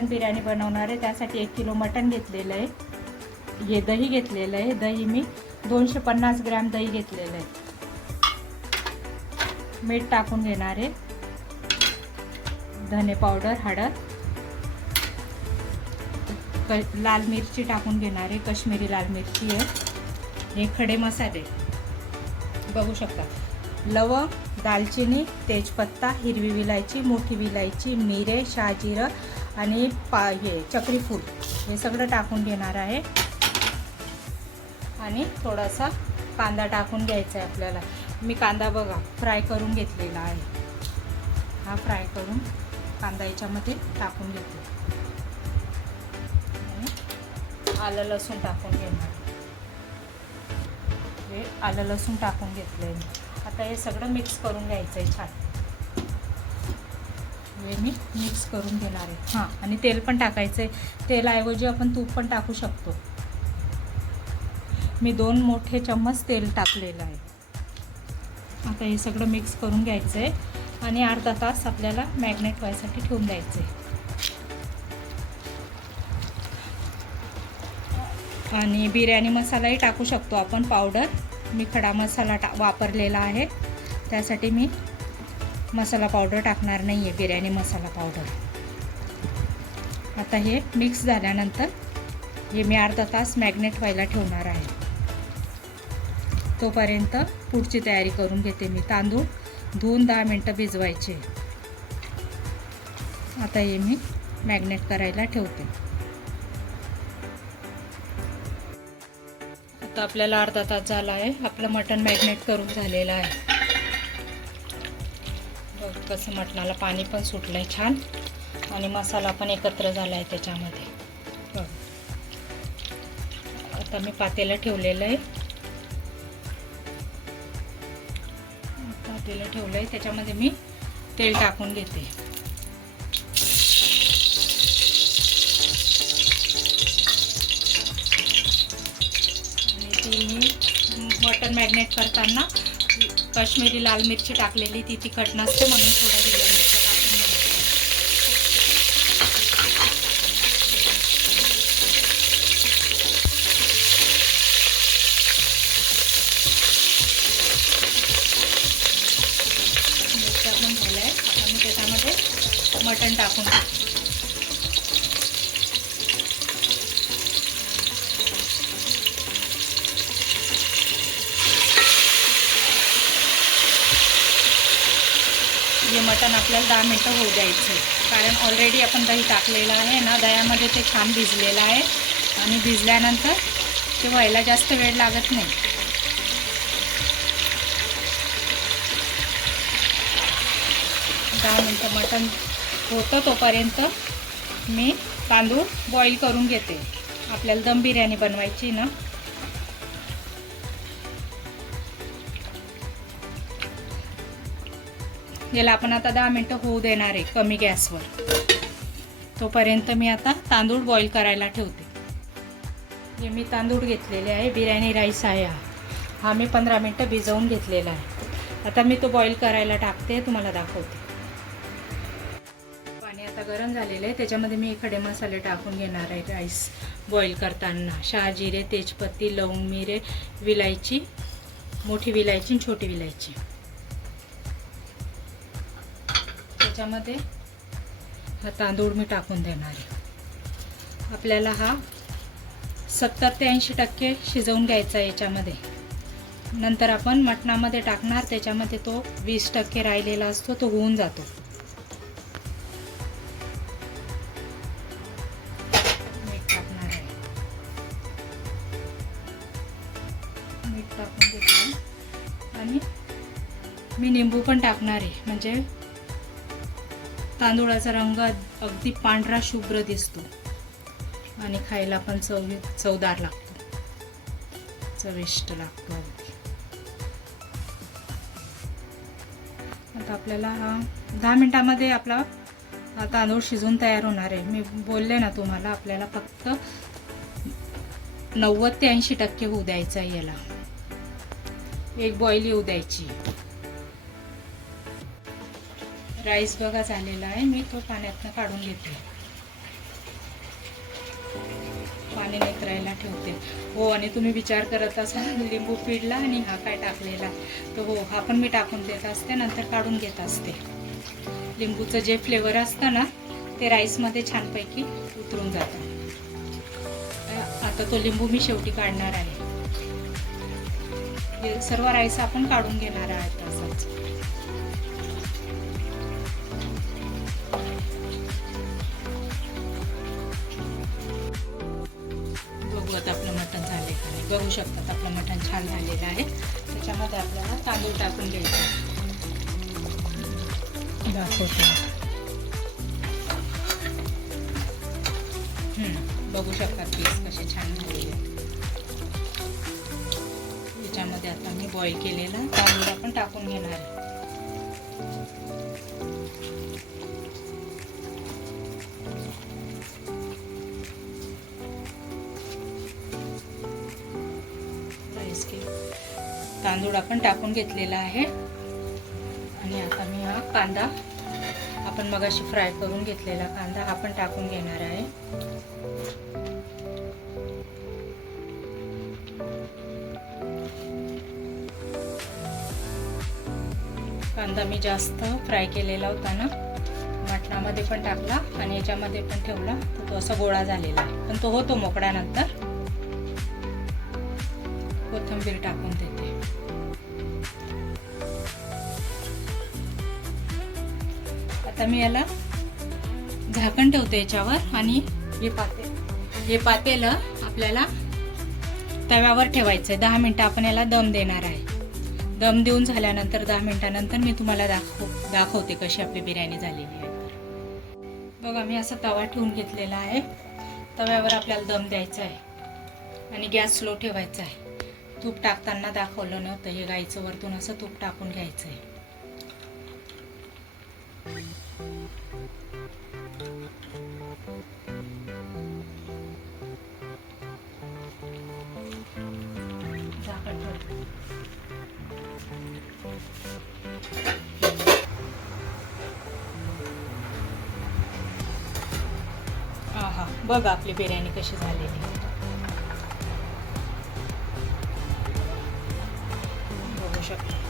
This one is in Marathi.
मटण बिर्याणी बनवणार आहे, त्यासाठी 1 किलो मटण घेतलेलं आहे. हे दही घेतलेलं आहे. दही मी 250 ग्रॅम दही घेतलेलं आहे. मीठ टाकून घेणार आहे. धने पावडर, हळद, लाल मिरची टाकून घेणार आहे. काश्मीरी लाल मिरची आहे. हे खडे मसाले बघू शकता. लवंग, दालचिनी, तेजपत्ता, हिरवी विलायची, मोठी विलायची, मिरे, शहाजिरं आणि हे चक्री फूल हे सगळं टाकून घेणार आहे. आणि थोडासा कांदा टाकून घ्यायचा आहे आपल्याला. मी कांदा बघा फ्राय करून घेतलेला आहे. हा फ्राय करून कांदा याच्यामध्ये टाकून घेते. आणि आलं लसूण टाकून घेणार. हे आलं लसूण टाकून घेतलं आहे. आता हे सगळं मिक्स करून घ्यायचं आहे छान. हे मी मिक्स करून घेणार आहे. हां, आणि तेल पण टाकायचं आहे. तेलाऐवजी आपण तूप पण टाकू शकतो. मी 2 मोठे चम्मच तेल टाकलेलं आहे. आता हे सगळं मिक्स करून घ्यायचं आहे आणि अर्धा तास आपल्याला मॅग्नेट व्हायसाठी ठेवून द्यायचं आहे. आणि बिर्याणी मसालाही टाकू शकतो आपण पावडर. मी खडा मसाला वापरलेला आहे, त्यासाठी मी मसाला पावडर टाकणार नाही आहे, बिर्याणी मसाला पावडर. आता हे मिक्स झाल्यानंतर हे मी अर्धा तास मॅग्नेट व्हायला ठेवणार आहे. तोपर्यंत पुढची तयारी करून घेते मी. तांदूळ धुवून 10 मिनटं भिजवायचे. आता हे मी मॅग्नेट करायला ठेवते. आता आपल्याला अर्धा तास झाला आहे. आपलं मटण मॅग्नेट करून झालेलं आहे. बघ कसं मटणाला पाणी पण सुटलं आहे छान आणि मसाला पण एकत्र झाला आहे त्याच्यामध्ये. बघ आता मी पातेलं ठेवलेलं आहे. पातेलं ठेवलं आहे, त्याच्यामध्ये मी तेल टाकून घेते. मटन मॅग्नेट करताना काश्मीरी लाल मिरची टाकलेली, ती तिखट नसते म्हणून थोडा हिरव्या मिरच्या टाकून घ्यायच्या. मिरच्या पण झाल्या आहेत. आता मी त्याच्यामध्ये मटण टाकून घेते. हे मटण आपल्याला 10 मिनटं होऊ द्यायचं आहे, कारण ऑलरेडी आपण दही टाकलेलं आहे ना, दह्यामध्ये ते छान भिजलेलं आहे आणि भिजल्यानंतर ते व्हायला जास्त वेळ लागत नाही. दहा मिनटं मटण होतं तोपर्यंत मी तांदूळ बॉईल करून घेते. आपल्याला दम बिर्याणी बनवायची ना. याला आपण आता 10 मिनटं होऊ देणार आहे कमी गॅसवर. तोपर्यंत मी आता तांदूळ बॉईल करायला ठेवते. हे मी तांदूळ घेतलेले आहे, बिर्याणी राईस आहे हा. मी 15 मिनटं भिजवून घेतलेला आहे. आता मी तो बॉईल करायला टाकते, तुम्हाला दाखवते. पाणी आता गरम झालेलं आहे, त्याच्यामध्ये मी खडे मसाले टाकून घेणार आहे. राईस बॉईल करताना शहाजिरे, तेजपत्ती, लवंग, मिरे, विलायची, मोठी विलायची आणि छोटी विलायची. त्याच्यामध्ये हा तांदूळ मी टाकून देणार आहे. आपल्याला हा 70 ते 80% शिजवून घ्यायचा आहे याच्यामध्ये. नंतर आपण मटणामध्ये टाकणार, त्याच्यामध्ये तो 20% राहिलेला असतो, तो होऊन जातो. मीठ टाकणार आहे. मीठ टाकून घेतलं आणि मी निंबू पण टाकणार आहे, म्हणजे तांदूळाचा रंग अगदी पांढरा शुभ्र दिसतो आणि खायला पण चवदार लागतो, चविष्ट लागतो अगदी. आता आपल्याला हा 10 मिनिटांमध्ये आपला तांदूळ शिजून तयार होणार आहे. मी बोलले ना तुम्हाला, आपल्याला फक्त 90 ते 80% होऊ द्यायचं आहे. याला एक बॉईल येऊ द्यायची. राईस बघा झालेला आहे, मी तो पाण्यातनं काढून घेते. पाणी नितरायला ठेवते. हो, आणि तुम्ही विचार करत असाल लिंबू पिळला आणि हा काय टाकलेला, तर हो, हा पण मी टाकून देत असते, नंतर काढून घेत असते. लिंबूचं जे फ्लेवर असतं ना ते राईसमध्ये छानपैकी उतरून जातं. आता तो लिंबू मी शेवटी काढणार आहे. हे सर्व राईस आपण काढून घेणार आहोत तसाच. बघू आता आपलं मटण झाले का नाही. बघू शकतात आपलं मटण छान झालेलं आहे. त्याच्यामध्ये आपल्याला तांदूळ टाकून घ्यायचे. दाखवते. बघू शकतात पीस कसे छान झालेले आहेत. याच्यामध्ये आता मी बॉईल केलेला तांदूळ आपण टाकून घेणार आहे. तांदूळ आपण टाकून घेतलेला आहे. आणि आता मी हा कांदा, आपण मगाशी फ्राय करून घेतलेला कांदा हा पण टाकून घेणार आहे. कांदा मी जास्त फ्राय केलेला होता ना, मटणामध्ये पण टाकला आणि याच्यामध्ये पण ठेवला, तर तो असा गोळा झालेला आहे. पण तो होतो मोकळा. नंतर कोथिंबीर टाकून देते. आता मी याला झाकण ठेवते याच्यावर. आणि हे पातेलं आपल्याला तव्यावर ठेवायचं आहे. 10 मिनिटं आपण याला दम देणार आहे. दम देऊन झाल्यानंतर 10 मिनिटानंतर मी तुम्हाला दाखवते कशी आपली बिर्याणी झालेली आहे. बघा, मी असा तवा ठेवून घेतलेला आहे. तव्यावर आपल्याला दम द्यायचा आहे आणि गॅस स्लो ठेवायचा आहे. तूप टाकताना दाखवलं नव्हतं, हे गाईचं वरतून असं तूप टाकून घ्यायचं आहे. हा, बघा आपली बिर्याणी कशी झालेली आहे. बघू शकता.